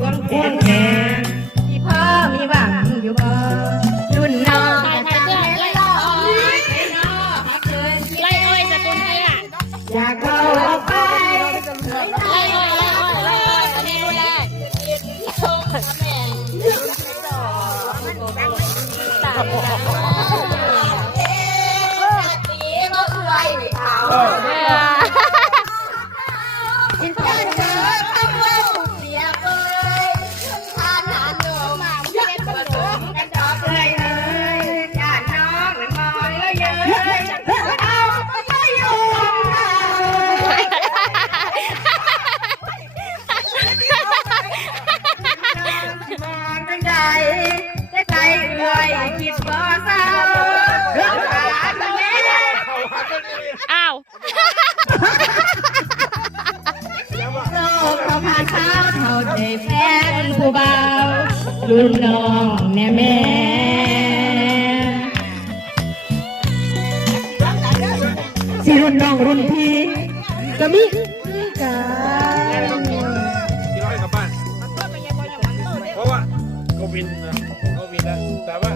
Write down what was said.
ควงควงแขนที่พ่อมีหวังอยู่บ่รุ่นน้อง ไล่อ้อยสกุลเกลือ อยากเอาออกไป ไล่อ้อยอันนี้รุ่นแรกอ้าว เขาพาเช้าเท่าใจแฟนผู้เบารุ่นน้องแน่แม่สิรุ่นน้องรุ่นพี่ก็มีกัน กี่ร้อยกลับบ้านเพราะว่าโควิดนะแต่ว่า